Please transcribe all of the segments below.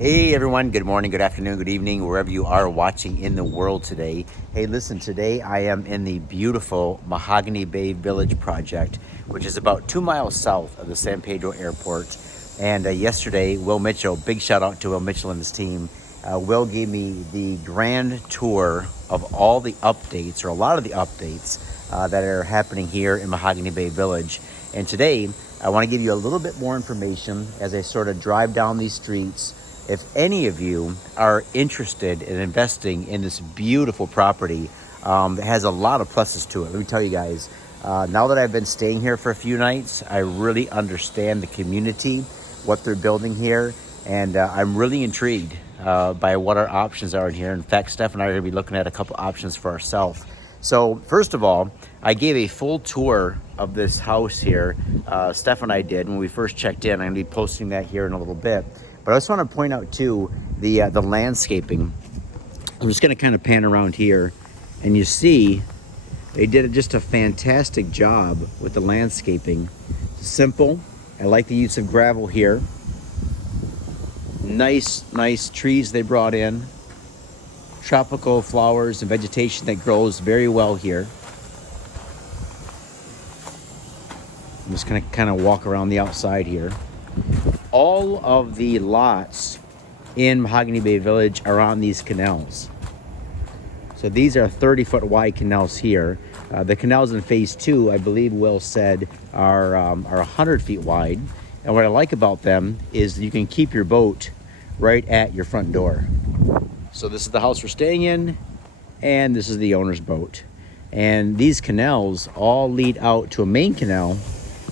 Hey everyone, good morning, good afternoon, good evening, wherever you are watching in the world today. Hey, listen, today I am in the beautiful Mahogany Bay Village project, which is about 2 miles south of the San Pedro Airport. And yesterday, Will Mitchell, big shout out to Will Mitchell and his team, Will gave me the grand tour of all the updates, or a lot of the updates that are happening here in Mahogany Bay Village. And today, I want to give you a little bit more information as I sort of drive down these streets. If any of you are interested in investing in this beautiful property that has a lot of pluses to it, let me tell you guys, now that I've been staying here for a few nights, I really understand the community, what they're building here, and I'm really intrigued by what our options are in here. In fact, Steph and I are going to be looking at a couple options for ourselves. So first of all, I gave a full tour of this house here. Steph and I did when we first checked in. I'm going to be posting that here in a little bit. But I just want to point out too the landscaping. I'm just going to kind of pan around here, and you see they did just a fantastic job with the landscaping. Simple. I like the use of gravel here. Nice trees they brought in. Tropical flowers and vegetation that grows very well here. I'm just going to kind of walk around the outside here. All of the lots in Mahogany Bay Village are on these canals. So these are 30-foot wide canals here. The canals in phase 2, I believe Will said, are 100 feet wide. And what I like about them is you can keep your boat right at your front door. So this is the house we're staying in, and this is the owner's boat. And these canals all lead out to a main canal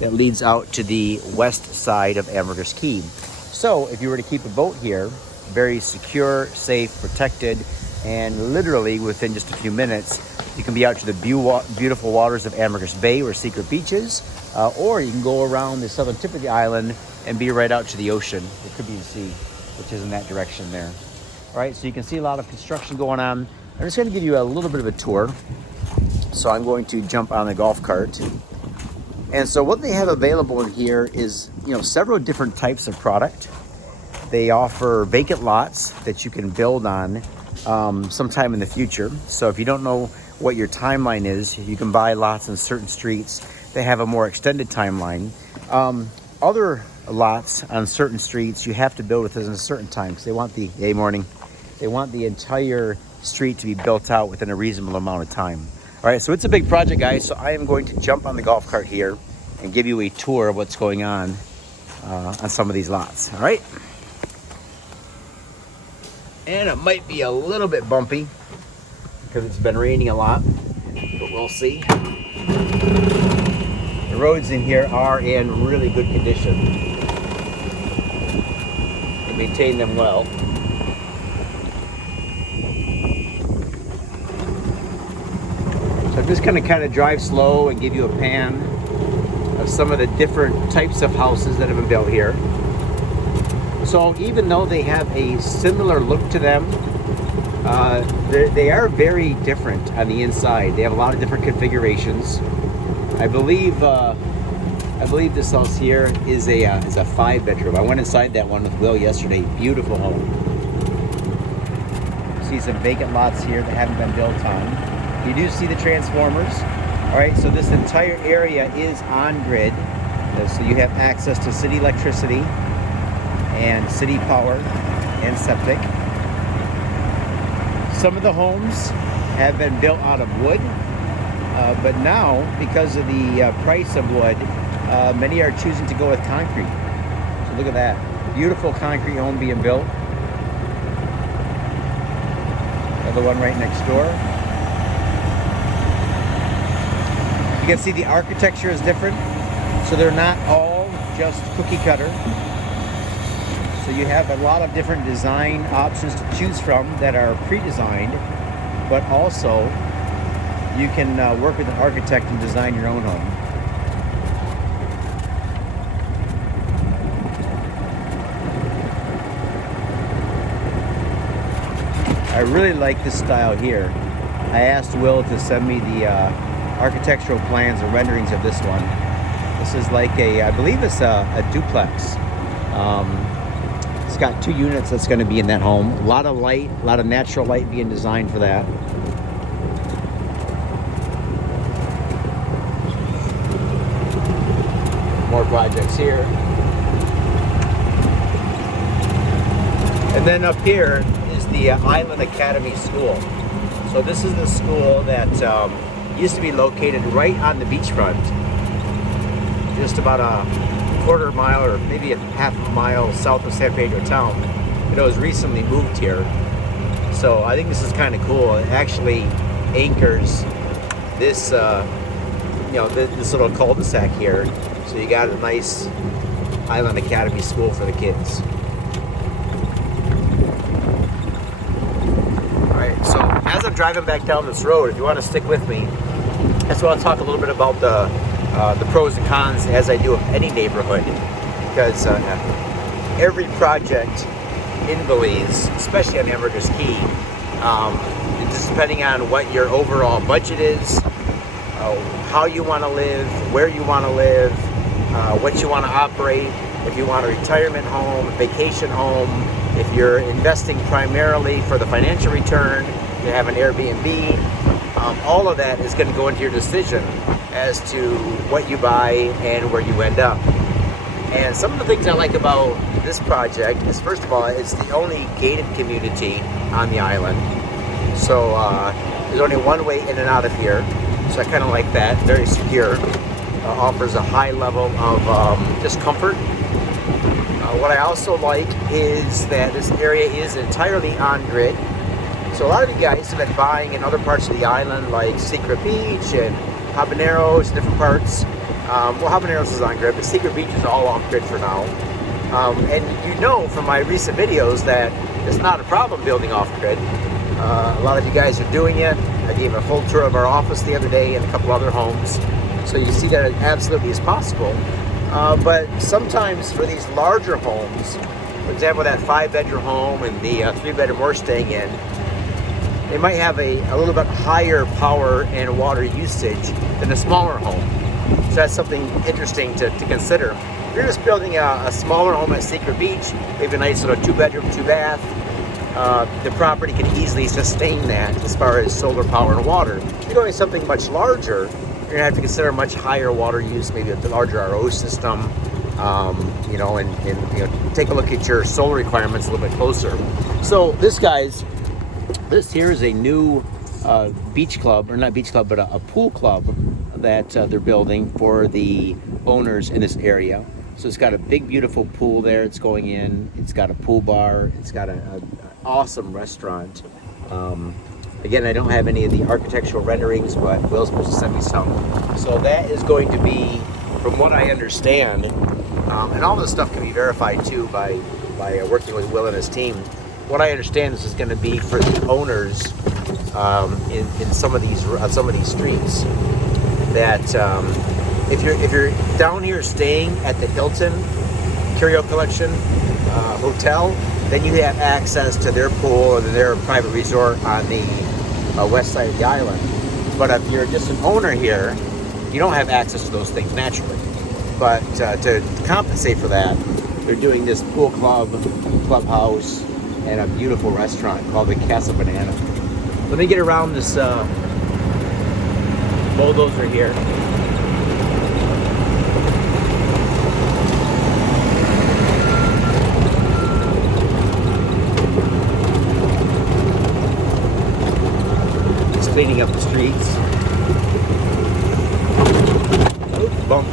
that leads out to the west side of Ambergris Caye. So if you were to keep a boat here, very secure, safe, protected, and literally within just a few minutes, you can be out to the beautiful waters of Ambergris Bay or Secret Beaches, or you can go around the southern tip of the island and be right out to the ocean, the Caribbean Sea, which is in that direction there. All right, so you can see a lot of construction going on. I'm just going to give you a little bit of a tour. So I'm going to jump on the golf cart. And so what they have available in here is, several different types of product. They offer vacant lots that you can build on sometime in the future. So if you don't know what your timeline is, you can buy lots in certain streets. They have a more extended timeline. Other lots on certain streets, you have to build within a certain time because they want they want the entire street to be built out within a reasonable amount of time. All right, so it's a big project, guys. So I am going to jump on the golf cart here and give you a tour of what's going on some of these lots. All right. And it might be a little bit bumpy because it's been raining a lot, but we'll see. The roads in here are in really good condition. They maintain them well. So I'm just going to kind of drive slow and give you a pan of some of the different types of houses that have been built here. So even though they have a similar look to them, they are very different on the inside. They have a lot of different configurations. I believe this house here is a 5-bedroom. I went inside that one with Will yesterday. Beautiful home. See some vacant lots here that haven't been built on. You do see the transformers. All right, so this entire area is on grid. So you have access to city electricity and city power and septic. Some of the homes have been built out of wood, but now, because of the price of wood, many are choosing to go with concrete. So look at that. Beautiful concrete home being built. Another one right next door. You can see the architecture is different, so they're not all just cookie cutter. So you have a lot of different design options to choose from that are pre-designed, but also you can work with an architect and design your own home. I really like this style here. I asked Will to send me the architectural plans or renderings of this one. This is like I believe it's a duplex. It's got 2 units that's going to be in that home. A lot of light, a lot of natural light being designed for that. More projects here. And then up here is the Island Academy School. So this is the school that used to be located right on the beachfront, just about a quarter mile or maybe a half a mile south of San Pedro town. It was recently moved here. So I think this is kind of cool. It actually anchors this, this little cul-de-sac here. So you got a nice Island Academy School for the kids. Alright, so as I'm driving back down this road, if you want to stick with me, I just want to talk a little bit about the pros and cons, as I do of any neighborhood. Because every project in Belize, especially on Ambergris Caye, just depending on what your overall budget is, how you want to live, where you want to live, what you want to operate, if you want a retirement home, vacation home, if you're investing primarily for the financial return, you have an Airbnb, all of that is going to go into your decision as to what you buy and where you end up. And some of the things I like about this project is, first of all, it's the only gated community on the island. So there's only one way in and out of here. So I kind of like that, very secure. Offers a high level of just comfort. What I also like is that this area is entirely on grid. So a lot of you guys have been buying in other parts of the island, like Secret Beach and Habaneros, different parts. Well, Habaneros is on grid, but Secret Beach is all off grid for now. And you know from my recent videos that it's not a problem building off grid. A lot of you guys are doing it. I gave a full tour of our office the other day and a couple other homes. So you see that it absolutely is possible. But sometimes for these larger homes, for example, that 5-bedroom home and the 3-bedroom we're staying in, they might have a little bit higher power and water usage than a smaller home. So that's something interesting to consider. If you're just building a smaller home at Secret Beach, maybe a nice little 2-bedroom, 2-bath, the property can easily sustain that as far as solar power and water. If you're going something much larger, you're gonna have to consider much higher water use, maybe a larger RO system, and take a look at your solar requirements a little bit closer. So this here is a new beach club, or not beach club, but a pool club that they're building for the owners in this area. So it's got a big, beautiful pool there. It's going in. It's got a pool bar. It's got an awesome restaurant. Again, I don't have any of the architectural renderings, but Will's supposed to send me some. So that is going to be, from what I understand, and all this stuff can be verified too by working with Will and his team. What I understand, this is going to be for the owners in some of these streets. That if you're down here staying at the Hilton Curio Collection Hotel, then you have access to their pool and their private resort on the west side of the island. But if you're just an owner here, you don't have access to those things naturally. But to compensate for that, they're doing this pool clubhouse, and a beautiful restaurant called the Casa Banana. Let me get around this bulldozer here. It's cleaning up the streets. Oh, bump.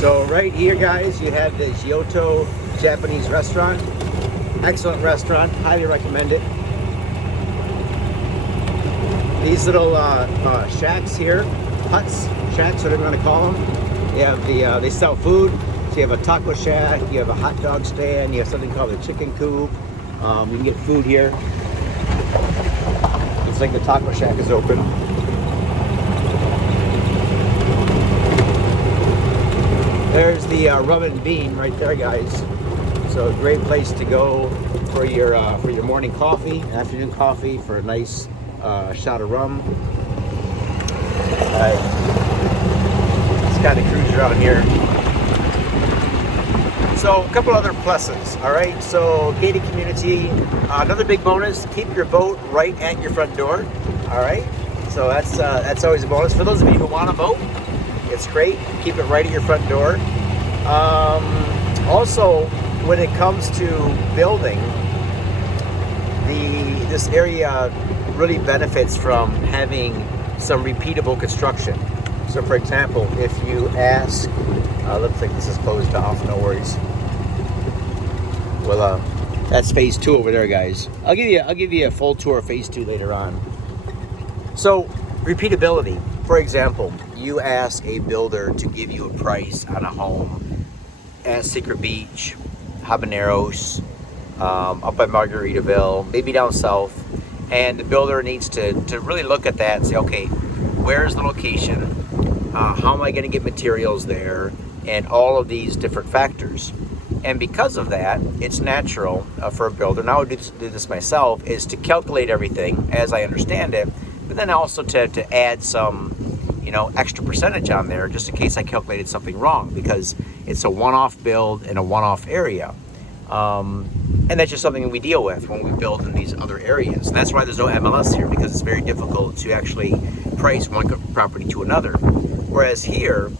So right here, guys, you have the Giotto Japanese restaurant. Excellent restaurant, highly recommend it. These little shacks here, huts, shacks, whatever you want to call them. They have they sell food. So you have a taco shack, you have a hot dog stand, you have something called a chicken coop. You can get food here. Looks like the taco shack is open. There's the rum and bean right there, guys. So a great place to go for your morning coffee, afternoon coffee, for a nice shot of rum. Let's kind of cruise around here. So a couple other pluses, all right? So gated community, another big bonus, keep your boat right at your front door, all right? So that's always a bonus. For those of you who want a boat, it's great, keep it right at your front door. Also, when it comes to building, this area really benefits from having some repeatable construction. So for example, if you ask, looks like this is closed off, no worries. Well, that's phase 2 over there, guys. I'll give you a full tour of phase 2 later on. So repeatability, for example, you ask a builder to give you a price on a home at Secret Beach, Habaneros, up by Margaritaville, maybe down south, and the builder needs to really look at that and say, okay, where's the location? How am I going to get materials there? And all of these different factors. And because of that, it's natural for a builder, and I would do this myself, is to calculate everything as I understand it, but then also to add some, extra percentage on there just in case I calculated something wrong, because it's a one-off build in a one-off area. And that's just something we deal with when we build in these other areas. And that's why there's no MLS here, because it's very difficult to actually price one property to another. Whereas here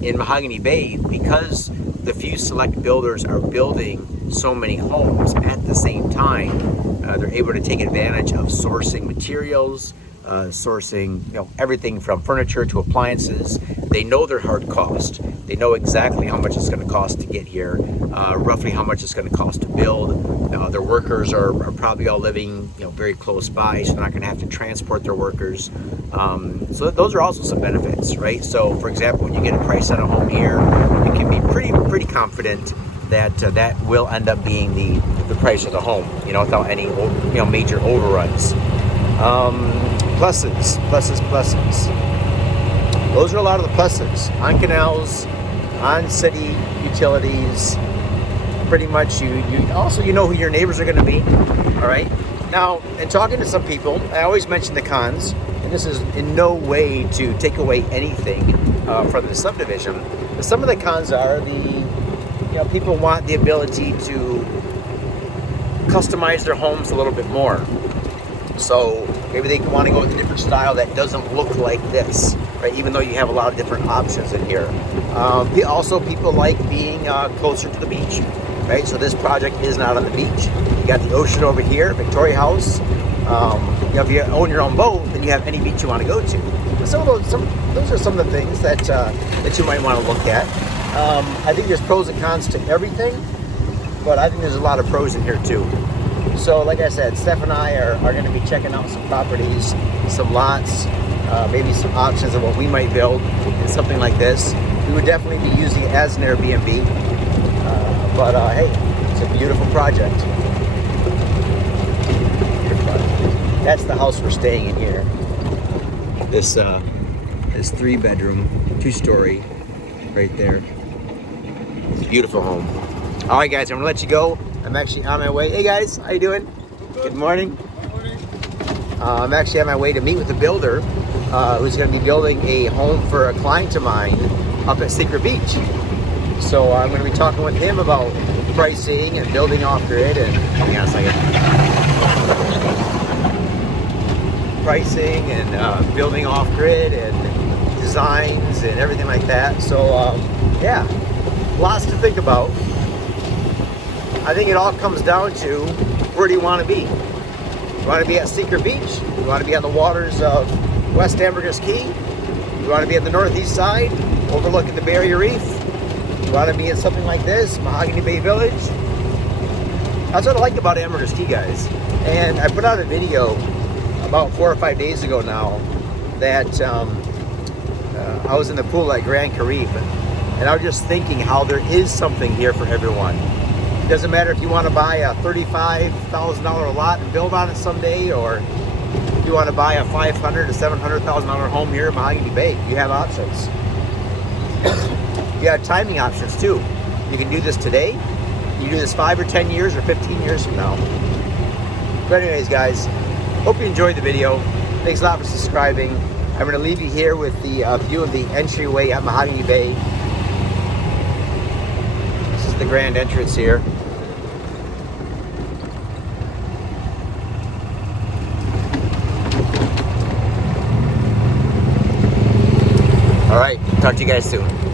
in Mahogany Bay, because the few select builders are building so many homes at the same time, they're able to take advantage of sourcing materials, sourcing everything from furniture to appliances. They know their hard cost. They know exactly how much it's going to cost to get here, roughly how much it's going to cost to build. Their workers are probably all living very close by, so they're not going to have to transport their workers. So those are also some benefits, right? So for example, when you get a price on a home here, you can be pretty confident that that will end up being the price of the home, without any major overruns. Pluses. Those are a lot of the pluses. On canals, on city utilities, pretty much you also know who your neighbors are going to be, all right? Now, in talking to some people, I always mention the cons, and this is in no way to take away anything from the subdivision, but some of the cons are people want the ability to customize their homes a little bit more. So maybe they want to go with a different style that doesn't look like this, right? Even though you have a lot of different options in here. Also, people like being closer to the beach, right? So this project is not on the beach. You got the ocean over here, Victoria House. If you own your own boat, then you have any beach you want to go to. But those are some of the things that you might want to look at. I think there's pros and cons to everything, but I think there's a lot of pros in here too. So like I said, Steph and I are going to be checking out some properties, some lots, maybe some options of what we might build in something like this. We would definitely be using it as an Airbnb, but hey, it's a beautiful project. That's the house we're staying in here. This 3-bedroom, 2-story, right there. It's a beautiful home. All right, guys, I'm gonna let you go. I'm actually on my way. Hey guys, how you doing? Good morning. Good morning. I'm actually on my way to meet with a builder who's going to be building a home for a client of mine up at Secret Beach. So I'm going to be talking with him about pricing and building off grid and hang on a second. Pricing and building off grid and designs and everything like that. So yeah, lots to think about. I think it all comes down to, where do you want to be? You want to be at Secret Beach? You want to be on the waters of West Ambergris Caye? You want to be at the northeast side, overlooking the Barrier Reef? You want to be in something like this, Mahogany Bay Village? That's what I like about Ambergris Caye, guys. And I put out a video about 4 or 5 days ago now that I was in the pool at Grand Caribe, and I was just thinking how there is something here for everyone. It doesn't matter if you want to buy a $35,000 lot and build on it someday, or if you want to buy a $500,000 to $700,000 home here in Mahogany Bay. You have options. You have timing options too. You can do this today. You do this 5 or 10 years or 15 years from now. But anyways, guys, hope you enjoyed the video. Thanks a lot for subscribing. I'm going to leave you here with the view of the entryway at Mahogany Bay. This is the grand entrance here. All right, talk to you guys soon.